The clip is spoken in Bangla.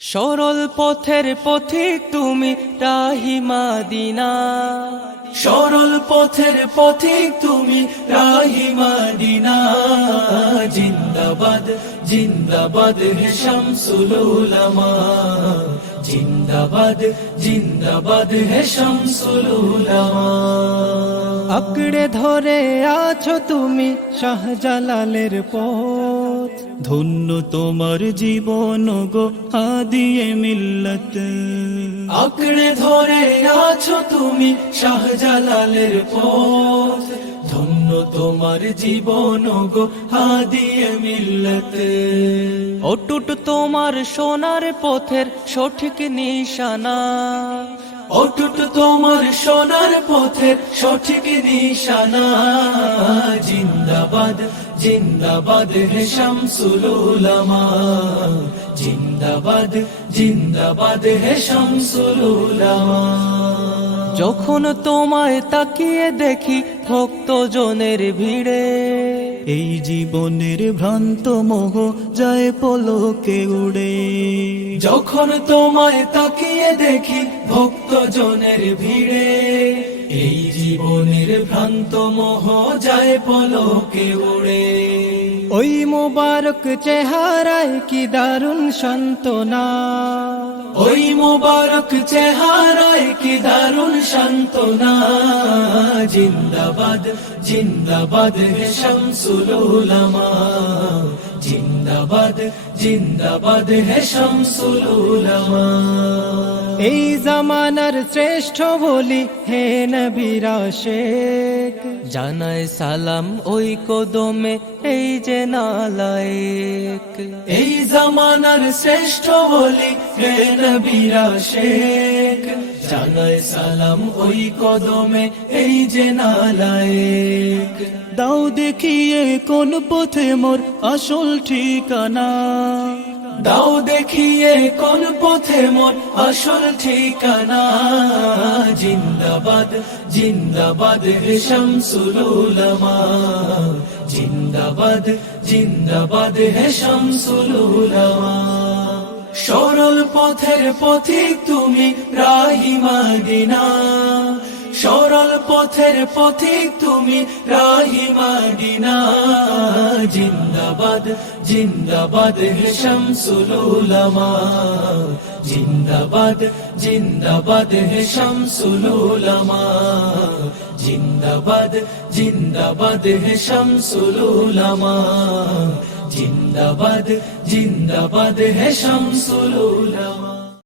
সরল পথের পথিক তুমি রাহি মাদিনা, সরল পথের পথিক তুমি রাহি মাদিনা। জিন্দাবাদ জিন্দাবাদ হে শামসুল উলামা, জিন্দাবাদ জিন্দাবাদ হে শামসুল উলামা। আঁকড়ে ধরে আছো তুমি শাহজালালের পথ, ধন্য তোমার জীবন গো হাদিয়ে মিল্লত। আঁকড়ে ধরে আছো তুমি শাহজালালের পথ, ধন্য তোমার জীবন গো হাদিয়ে মিল্লত। অটুট তোমার সোনার পথের সঠিক নিশানা, অটুট তোমার সোনার পথের সঠিক নিশানা। জিন্দাবাদ জিন্দাবাদ হে শামসুল উলামা, জিন্দাবাদ জিন্দাবাদ হে শামসুল উলামা। যখন তোমায় তাকিয়ে দেখি ভক্তজনের ভিড়ে, এই জীবনের ভ্রান্ত মোহ যায় পলকে উড়ে। যখন তোমায় তাকিয়ে দেখি ভক্তজনের ভিড়ে, এই জীবনের ভ্রান্ত মোহ যায় পলকে উড়ে। ওই মোবারক চেহারায় কি দারুণ সান্ত্বনা, ওই মোবারক চেহারায় কি দারুণ সান্ত্বনা। জিন্দাবাদ জিন্দাবাদ হে শামসুল উলামা, জিন্দাবাদ জিন্দাবাদ হে শামসুল উলামা। এই জামানার শ্রেষ্ঠ বলি হে নবীর আশিক, জানায় সালাম ওই কদমে এই যে নালায়েক। এই জামানার শ্রেষ্ঠ বলি হে নবীর আশিক, জানায় সালাম ওই কদমে এই যে নালায়েক। দাও দেখিয়ে কোন পথে মোর আসল ঠিকানা, দাও দেখিয়ে কোন পথে মোর আসল ঠিকানা। জিন্দাবাদ জিন্দাবাদ হে শামসুল উলামা, জিন্দাবাদ জিন্দাবাদ হে শামসুল উলামা। সরল পথের পথিক তুমি রাহি মাদিনা, সরল পথের পথিক তুমি রাহি মাদিনা। জিন্দাবাদ জিন্দাবাদ হে শামসুল উলামা, জিন্দাবাদ জিন্দাবাদ হে শামসুল উলামা। জিন্দাবাদ জিন্দাবাদ হে শামসুল উলামা, জিন্দাবাদ জিন্দাবাদ হে শামসুল উলামা।